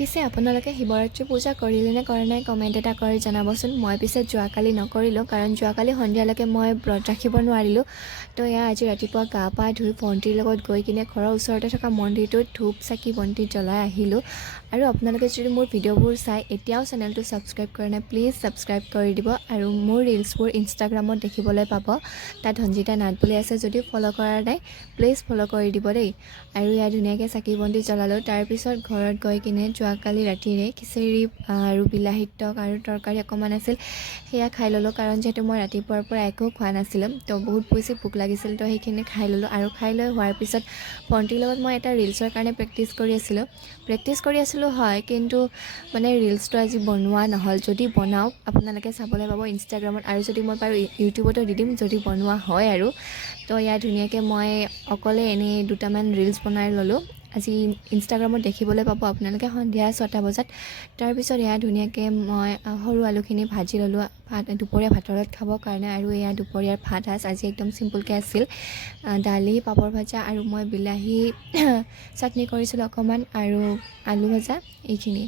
পিছে আপোনালোকে শিৱৰাত্ৰি পূজা কৰিলে নে কৰা নাই কমেণ্ট এটা কৰি জনাবচোন। মই পিছে যোৱাকালি নকৰিলোঁ, কাৰণ যোৱাকালি সন্ধিয়ালৈকে মই ব্ৰত ৰাখিব নোৱাৰিলোঁ। তো এয়া আজি ৰাতিপুৱা গা পা ধুই ভণ্টিৰ লগত গৈ কিনে ঘৰৰ ওচৰতে থকা মন্দিৰটোত ধূপ চাকি বন্তি জ্বলাই আহিলোঁ। আৰু আপোনালোকে যদি মোৰ ভিডিঅ'বোৰ চাই এতিয়াও চেনেলটো ছাবস্ক্ৰাইব কৰা নাই, প্লিজ ছাবস্ক্ৰাইব কৰি দিব। আৰু মোৰ ৰিলচবোৰ ইনষ্টাগ্ৰামত দেখিবলৈ পাব, তাত ধনজিতা নাথ বুলি আছে। যদি ফ'ল' কৰা নাই প্লিজ ফ'ল' কৰি দিব দেই। আৰু এয়া ধুনীয়াকৈ চাকি বন্তি জ্বলালোঁ। তাৰপিছত ঘৰত গৈ কিনে যোৱাকালি ৰাতিৰে খিচিৰি আৰু বিলাহীৰ টক আৰু তৰকাৰী অকণমান আছিল, সেয়া খাই ল'লোঁ। কাৰণ যিহেতু মই ৰাতিপুৱাৰ পৰা একো খোৱা নাছিলোঁ, তো বহুত বেছি ভোক লাগিছিল, তো সেইখিনি খাই ল'লোঁ। আৰু খাই লৈ হোৱাৰ পিছত ভণ্টিৰ লগত মই এটা ৰিলচৰ কাৰণে প্ৰেক্টিচ কৰি আছিলোঁ হয়, কিন্তু মানে ৰিলচটো আজি বনোৱা নহ'ল। যদি বনাওঁ আপোনালোকে চাবলৈ পাব ইনষ্টাগ্ৰামত, আৰু যদি মই পাৰোঁ ইউটিউবতো দি দিম যদি বনোৱা হয় আৰু। তো ইয়াত ধুনীয়াকৈ মই অকলে এনেই দুটামান ৰিলচ বনাই ল'লোঁ। আজি ইনষ্টাগ্ৰামত দেখিবলৈ পাব আপোনালোকে সন্ধিয়া 6টা বজাত। তাৰপিছত এয়া ধুনীয়াকৈ মই সৰু আলুখিনি ভাজি ল'লোঁ দুপৰীয়া ভাতৰ লগত খাবৰ কাৰণে। আৰু এয়া দুপৰীয়াৰ ভাত সাজ আজি একদম চিম্পুলকৈ আছিল, দালি পাপৰ ভাজা আৰু মই বিলাহী চাটনি কৰিছিলোঁ অকণমান, আৰু আলু ভাজা, এইখিনি।